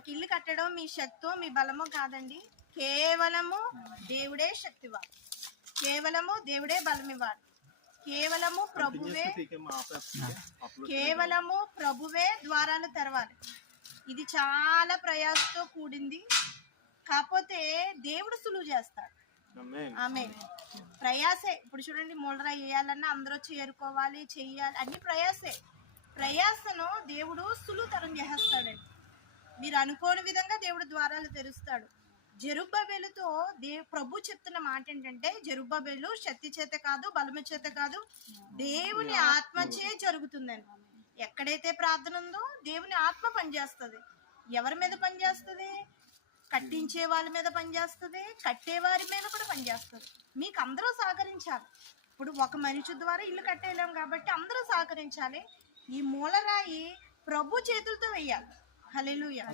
ఒక ఇల్లు కట్టడం మీ శక్తో మీ బలమో కాదండి. కేవలము దేవుడే శక్తివాడు, కేవలము దేవుడే బలమివాడు, కేవలము ప్రభువే ద్వారాలు తెరవాలి. ఇది చాలా ప్రయాసతో కూడింది, కాకపోతే దేవుడు సులువు చేస్తాడు. ఆమేన్. ప్రయాసే. ఇప్పుడు చూడండి, మూలరా వేయాలన్నా అందరూ చేరుకోవాలి, చెయ్యాలి, అన్ని ప్రయాసే. ప్రయాసను దేవుడు సులువుతరం చేస్తాడండి. మీరు అనుకోని విధంగా దేవుడు ద్వారాలు తెరుస్తాడు. జెరుబ్బబెలుతో ప్రభు చెప్తున్న మాట ఏంటంటే, జెరుబ్బబెలు శక్తి చేత కాదు, బలము చేత కాదు, దేవుని ఆత్మచే జరుగుతుందని. ఎక్కడైతే ప్రార్థన ఉందో దేవుని ఆత్మ పనిచేస్తుంది. ఎవరి మీద పనిచేస్తుంది? కట్టించే వాళ్ళ మీద పనిచేస్తుంది, కట్టేవారి మీద కూడా పనిచేస్తుంది. మీకు అందరూ సహకరించాలి. ఇప్పుడు ఒక మనిషి ద్వారా ఇల్లు కట్టేయలేం కాబట్టి అందరూ సహకరించాలి. ఈ మూలరాయి ప్రభు చేతులతో వేయాలి. హల్లెలూయా.